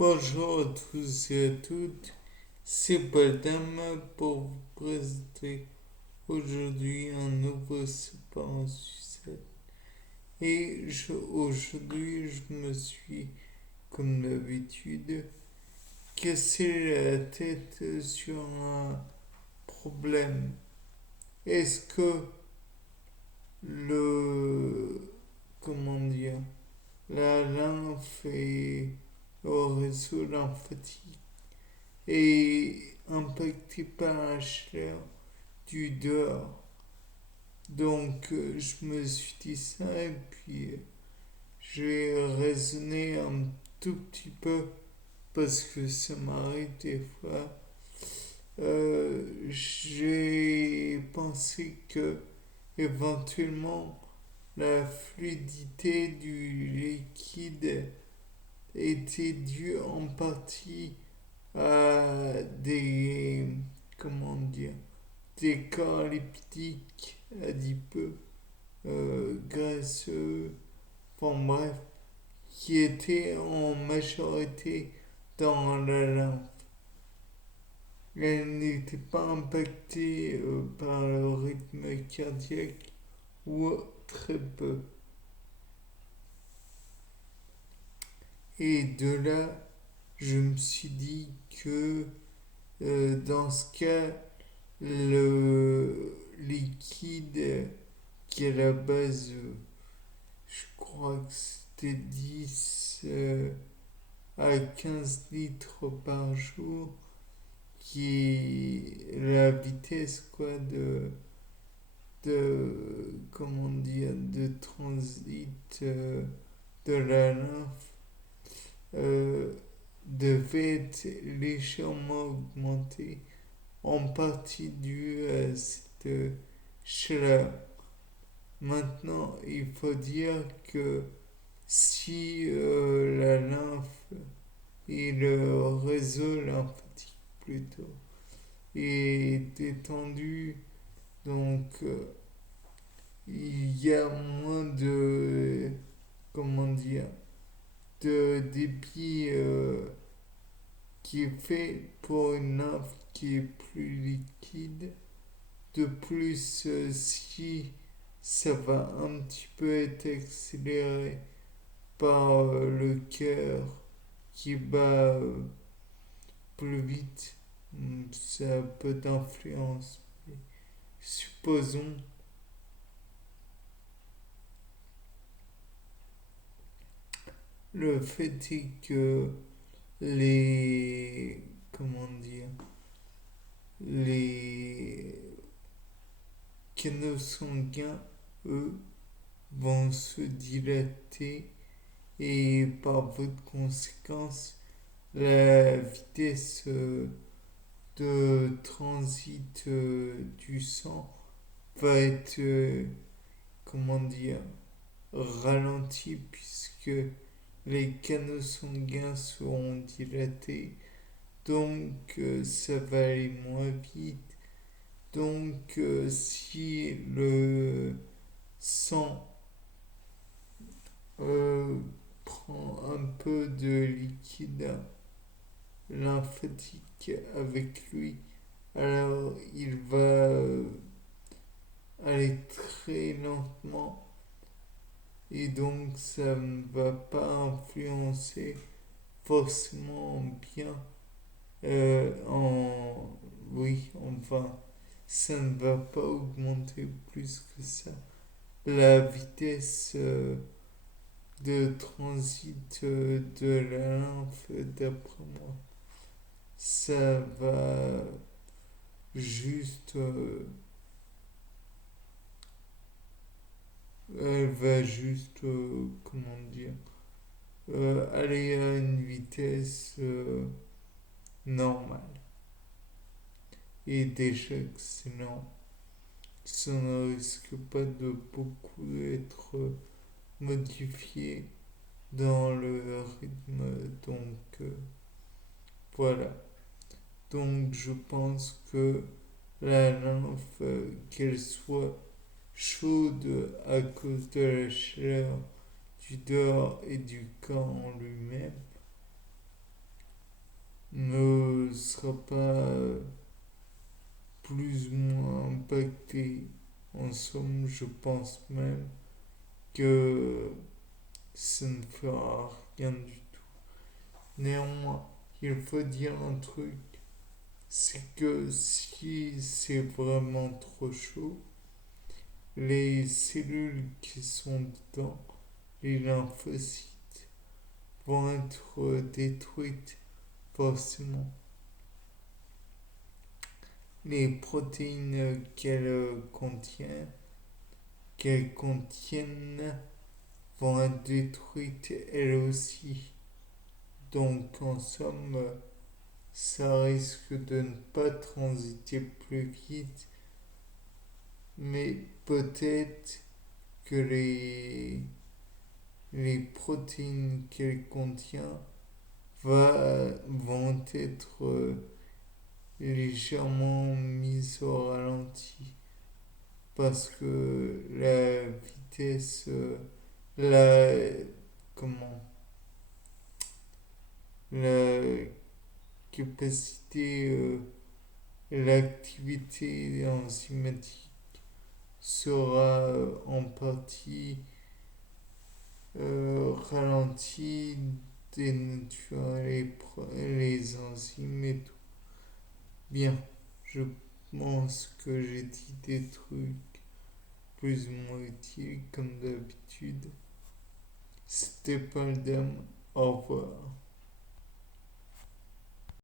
Bonjour à tous et à toutes, c'est Badam pour vous présenter aujourd'hui un nouveau support en sucette. Aujourd'hui, je me suis, comme d'habitude, cassé la tête sur un problème. Est-ce que le, comment dire, la lymphe et le réseau lymphatique est impacté par la chaleur du dehors. Donc je me suis dit ça et puis j'ai raisonné un tout petit peu parce que ça m'arrive des fois. J'ai pensé que éventuellement la fluidité du liquide était due en partie à des, comment dire, des corps lipidiques adipeux, graisseux, enfin bref, qui étaient en majorité dans la lymphe. Elle n'était pas impactée par le rythme cardiaque ou très peu. Et de là, je me suis dit que dans ce cas, le liquide qui est à la base, je crois que c'était 10 à 15 litres par jour, qui est la vitesse quoi comment dire, de transit de la lymphe euh, devait être légèrement augmenté, en partie dû à cette chaleur. Maintenant, il faut dire que si la lymphe et le réseau lymphatique plutôt est étendu, donc il y a moins de, comment dire, de débit qui est fait pour une lymphe qui est plus liquide. De plus, si ça va un petit peu être accéléré par le cœur qui bat plus vite, ça a peu d'influence. Supposons le fait est que les, comment dire, les canaux sanguins, eux, vont se dilater et par voie de conséquence, la vitesse de transit du sang va être, comment dire, ralentie puisque les canaux sanguins seront dilatés, donc ça va aller moins vite. Donc si le sang euh, prend un peu de liquide lymphatique avec lui, alors il va aller très lentement et donc ça ne va pas influencer forcément bien en... Oui, enfin, ça ne va pas augmenter plus que ça. La vitesse de transit de la lymphe, d'après moi, ça va juste... elle va juste, comment dire, aller à une vitesse normale. Et déjà que sinon, ça ne risque pas de beaucoup être modifié dans le rythme. Donc voilà. Donc je pense que la lymphe, qu'elle soit chaude à cause de la chaleur du dehors et du corps en lui-même, ne sera pas plus ou moins impacté. En somme, je pense même que ça ne fera rien du tout. Néanmoins, il faut dire un truc, c'est que si c'est vraiment trop chaud, les cellules qui sont dedans, les lymphocytes, vont être détruites forcément. Les protéines qu'elles contiennent vont être détruites elles aussi. Donc en somme, ça risque de ne pas transiter plus vite, mais peut-être que les protéines qu'elle contient vont être légèrement mises au ralenti parce que la vitesse, la, comment, la capacité, l'activité enzymatique sera en partie ralentie, dénaturant les enzymes et tout. Bien, je pense que j'ai dit des trucs plus ou moins utiles comme d'habitude. C'était pas le dame. Au revoir.